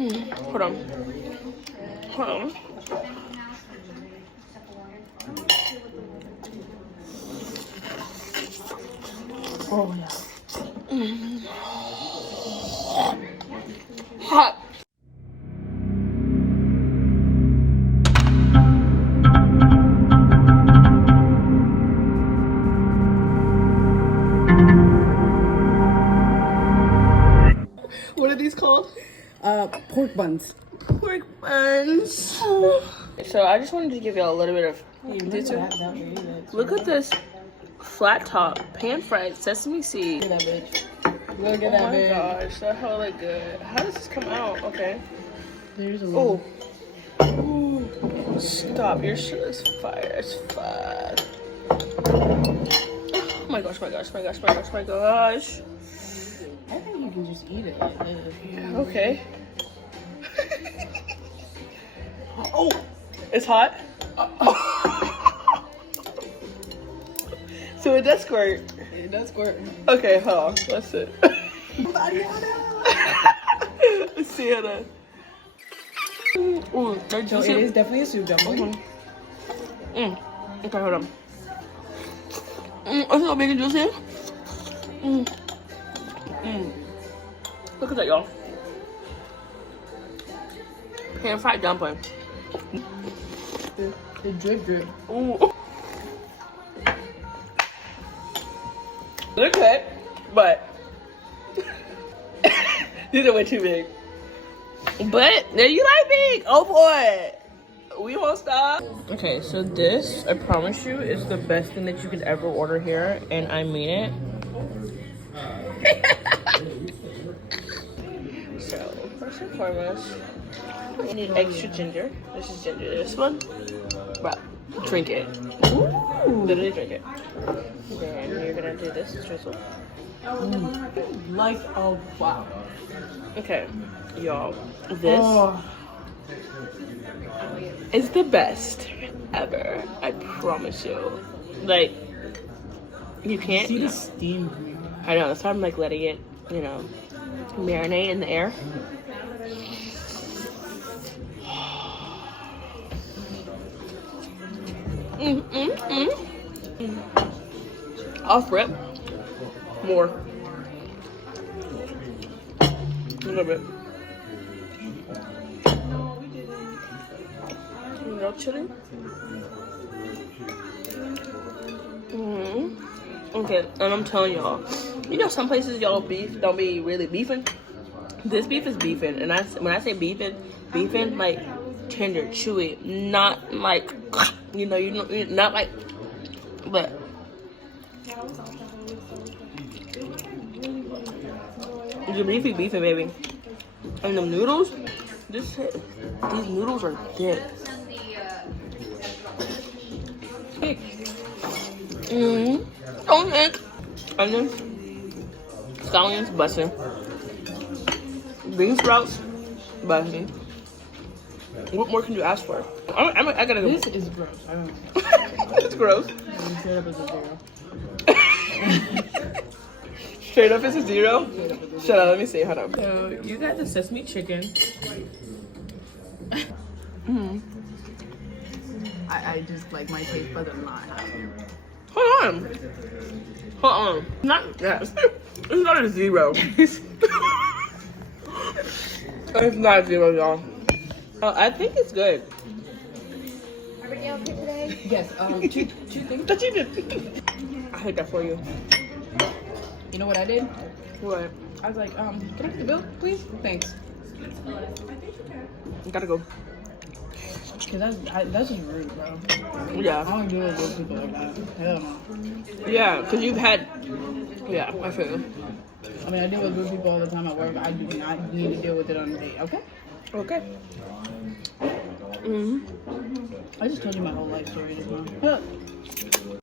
Hold on. Hold on. Oh yeah. Hot. What are these called? Pork buns. Pork buns. So I just wanted to give y'all a little bit of look at this flat top, pan fried sesame seed. Look at that bitch. Look at Oh that my bitch. gosh, that hella good. How does this come out? Okay. There's a Oh. Ooh. Stop. Your shit is fire as fuck. Oh my gosh, my gosh, my gosh, my gosh, my gosh. I think you can just eat it like this. Okay. Oh, it's hot. So it does squirt. It does squirt. Okay, hold on. Let's see. Let's see how that. Ooh, they're So juicy. it is definitely a soup dumpling. Okay, hold on. It's so big and juicy. Look at that, y'all. Pan fried dumpling. It drip drip. Ooh. They're good, but these are way too big. But you like big. Oh boy. We won't stop. Okay, so this, I promise you, is the best thing that you could ever order here, and I mean it. So, first and foremost, we need extra ginger. This is ginger. This one, bro, drink it. Ooh. Literally drink it. Then you're gonna do this drizzle. Like, oh wow. Okay, y'all, this is the best ever. I promise you. Like, you can't. See the steam. I know, so I'm like letting it, you know, marinate in the air. Off rip. More. A little bit. No chili. Okay, and I'm telling y'all, you know some places y'all beef don't be really beefing. This beef is beefing, and when I say beefing, like tender, chewy, not like not like, but the beefy beefing, baby. And the noodles, these noodles are thick. Don't think. Onions, scallions, busting. Bean sprouts, busting. What more can you ask for? I gotta go. This is gross. I don't know. It's gross. Straight up as a zero. Straight up is a zero? Shut up, let me see. Hold on. So, you got the sesame chicken. I just like my taste buds are not happy. Hold on. Hold on. Not that. It's not a zero. It's not a zero, y'all. I think it's good. Everything okay today? Yes, two things. That you did. I hate that for you. You know what I did? What? I was like, can I get the bill, please? Thanks. You gotta go. Cause that's just rude, bro. Yeah. I don't deal with those people like that. Hell no. Yeah, because you've had. Yeah, I feel you. I mean, I deal with good people all the time at work. I do not need to deal with it on a date. Okay? Okay. I just told you my whole life story just now.